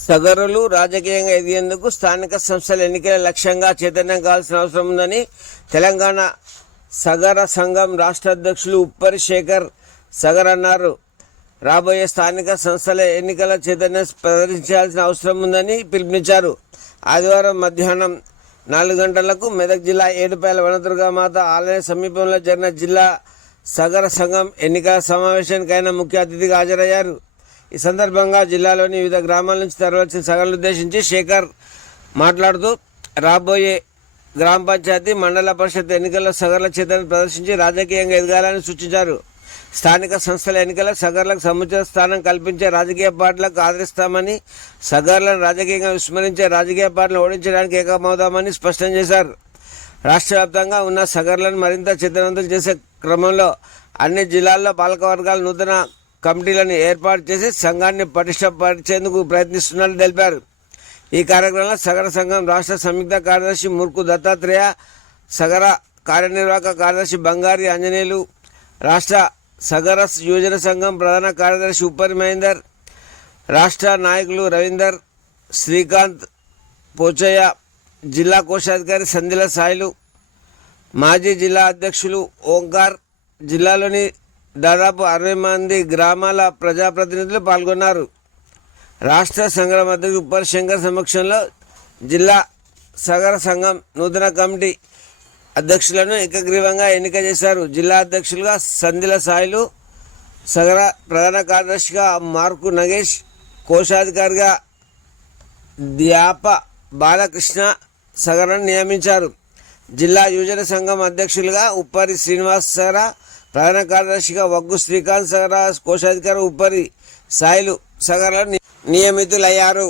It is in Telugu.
సగరులు రాజకీయంగా ఎదిగేందుకు స్థానిక సంస్థల ఎన్నికల లక్ష్యంగా చైతన్యం కావాల్సిన అవసరం ఉందని తెలంగాణ సగర సంఘం రాష్ట్ర అధ్యక్షులు ఉప్పరి శేఖర్ సగర్ అన్నారు. రాబోయే స్థానిక సంస్థల ఎన్నికల చైతన్యం ప్రదర్శించాల్సిన అవసరం ఉందని పిలుపునిచ్చారు. ఆదివారం మధ్యాహ్నం నాలుగు గంటలకు మెదక్ జిల్లా ఏడుపాయల వనదుర్గామాత ఆలయ సమీపంలో జరిగిన జిల్లా సగర సంఘం ఎన్నికల సమావేశానికి ఆయన ముఖ్య అతిథిగా హాజరయ్యారు. ఈ సందర్భంగా జిల్లాలోని వివిధ గ్రామాల నుంచి తరలివచ్చిన సగలను ఉద్దేశించి శేఖర్ మాట్లాడుతూ రాబోయే గ్రామ పంచాయతీ మండల పరిషత్ ఎన్నికల్లో సగర్ల చేతను ప్రదర్శించి రాజకీయంగా ఎదగాలని సూచించారు. స్థానిక సంస్థల ఎన్నికల్లో సగర్లకు సముచిత స్థానం కల్పించే రాజకీయ పార్టీలకు ఆదరిస్తామని సగర్లను రాజకీయంగా విస్మరించే రాజకీయ పార్టీలను ఓడించడానికి ఏకమవుతామని స్పష్టం చేశారు. రాష్ట్ర వ్యాప్తంగా ఉన్న సగర్లను మరింత చైతన్యవంతులు చేసే క్రమంలో అన్ని జిల్లాల్లో పాలకవర్గాల నూతన కమిటీలను ఏర్పాటు చేసి సంఘాన్ని పటిష్టపరిచేందుకు ప్రయత్నిస్తున్నట్లు తెలిపారు. ఈ కార్యక్రమంలో సగర సంఘం రాష్ట్ర సంయుక్త కార్యదర్శి ముర్కు దత్తాత్రేయ సగర కార్యనిర్వాహక కార్యదర్శి బంగారి ఆంజనేయులు రాష్ట్ర సగర యోజన సంఘం ప్రధాన కార్యదర్శి ఉప్పరి మహేందర్ రాష్ట్ర నాయకులు రవీందర్ శ్రీకాంత్ పోచయ్య జిల్లా కోశాధికారి సందిల సాయిలు మాజీ జిల్లా అధ్యక్షులు ఓంకార్ జిల్లాలోని దాదాపు అరవై మంది గ్రామాల ప్రజాప్రతినిధులు పాల్గొన్నారు. రాష్ట్ర సంఘం అధ్యక్షుడు ఉప్పర్ శంకర్ సమక్షంలో జిల్లా సగర సంఘం నూతన కమిటీ అధ్యక్షులను ఏకగ్రీవంగా ఎన్నిక చేశారు. జిల్లా అధ్యక్షులుగా సందిల సాయిలు సగర ప్రధాన కార్యదర్శిగా మార్కు నగేష్ కోశాధికారిగా ద్యాప బాలకృష్ణ సగరను నియమించారు. జిల్లా యువజన సంఘం అధ్యక్షులుగా ఉప్పరి శ్రీనివాస్ సగర ప్రధాన కార్యదర్శిగా వగ్గు శ్రీకాంత్ సగర కోశాధికారి ఉపరి సాయిలు సగర నియమితులయ్యారు.